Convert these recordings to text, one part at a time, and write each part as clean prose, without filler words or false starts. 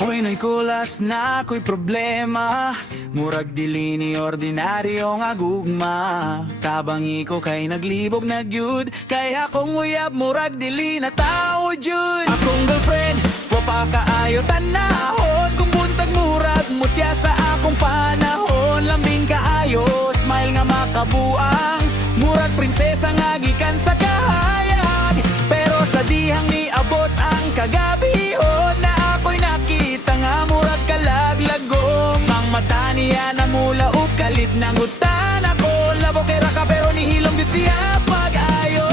Hoy no'y kulas na ako'y problema, murag dili ni ordinaryo nga gugma. Tabang iko kay naglibog na gyud, kay akong uyab murag dili na tao jud. Akong girlfriend, wa pa kaayo tanahon, kung buntag murag mutya sa akong panahon. Lambing kaayo, smile nga makabuang, murag prinsesa nga gikan sa kahayag. Pero sa dihang ni abot ang kagabihon, na ako'y nakita nga murag kalaglagong. Ang mata niya na mula o kalit ng utan ako. Labo kay raka pero nihilom din siya pag-ayo.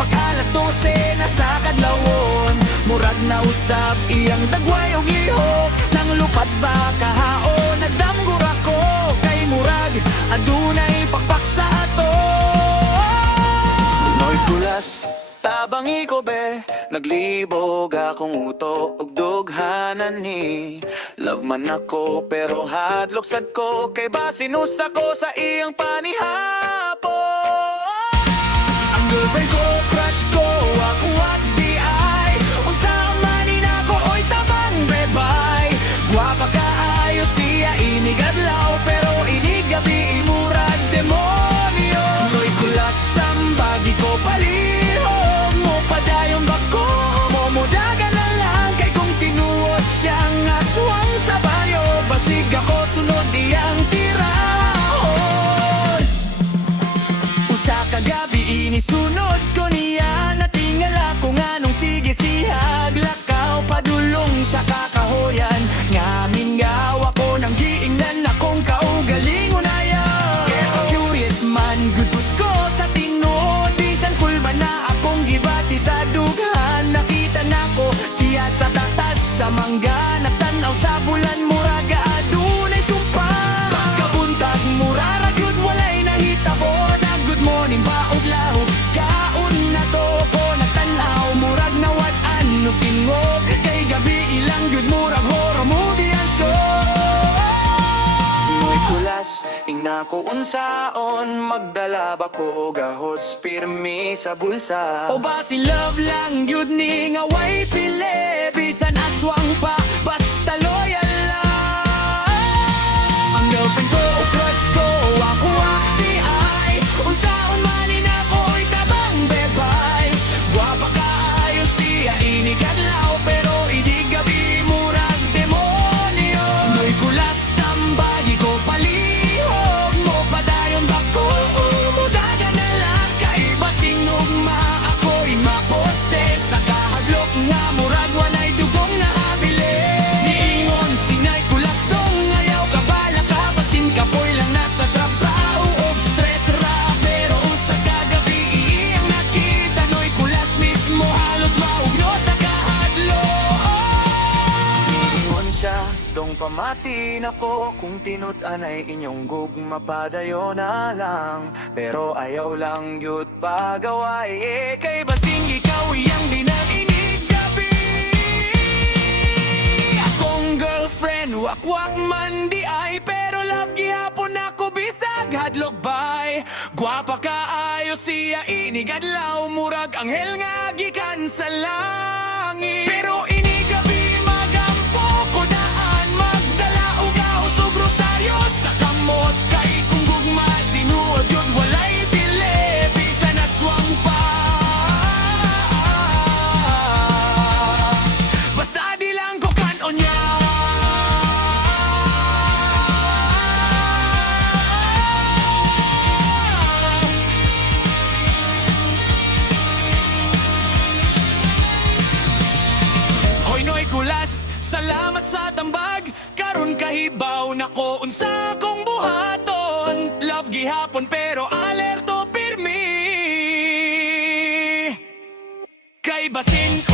Pag alas 12 na sa kadlawon, murag na usab iyang dagway og lihok. Nang lupad ba kahaon, nagdamgura ko kay murag adunay pakpak sa ato. No'y kulas tabang iko be, naglibog akong uto og dughanan ni. Love man ako pero hadlok sad ko, kay basinus ako sa iyang panihapo. Ang girlfriend ko, crush ko, ako at di ay unsa man inako oy tabang bebay. Guwapa kaayo siya inigadlaw, pero inigabi murag demonyo. No'y kulas tambagi ko palihog mo padayong bako mo mudaga na lang, kay kung tinuot siyang aswang sa baryo, basig ako sunod iyang tirahon. Usa ka gabi inisunod ko niya, natingala ko nga nung sige sihag lakaw padulong sa kakahoyan. Ngamin gawa ko nang giingnan akong kaugalingon ayaw. Curious man gudot ko sa tinod, bisan kulba na akong gibati sa dughan. Nakita na ko siya sa tatas sa mangga, natanaw sa bulan muraga adunay sumpa. Pagkabuntag murara gyud walay nahitabo, na good morning baog lahog kaon na to ko natanaw murag nawat-an no tingog, kay gabi ilang gyud murag horror movie ang show. Mo'y kulas ingna ko unsaon, magdala ba ko gahos pirmi sa bulsa. O basin love lang gyud ni nga way pili, bisan aswang pa basta loyal lang. Ang girlfriend ko o crush ko, ako at di ay unsaon man inako oy tabang bebay. Guwapa kaayo siya inigadlaw, pero idigabi murag demonyo. No'y kulas tambagi ko palihog mo padayon bako mudaga na lang, kay basing ugma ako'y maposte sa kahadlok nga murag walay dugong nahabili. Niingon sinay kulas dong ayaw kabala ka, basin kapoy lang nasa trabaho og stress ra, pero usa kagabi iyang nakita. No'y kulas mismo halos maugno sa kahadlok. Niingon siya dong pamati na ko, kung tinud-an ay inyong gugma padayo na lang, pero ayaw lang yut pagaway. Kay basing ikaw iyang dinainig gabi. Akong girlfriend wakwak man di ay, pero love gihapon ako bisag hadlok bay. Guwapa kaayo siya inigadlaw, murag anghel nga gikan sa langit. Pero inigabi magampo ko daan, magdala og ahos ug rosaryo sa kamot, kay kung gugma tinuod yun walay pili, bisan aswang pa basta di lang ko kanon niya. Hoy no'y kulas, salamat sa tambag, karon kahibaw nako unsa kong buhaton. Love gihapon pero alerto pirmi, kay basin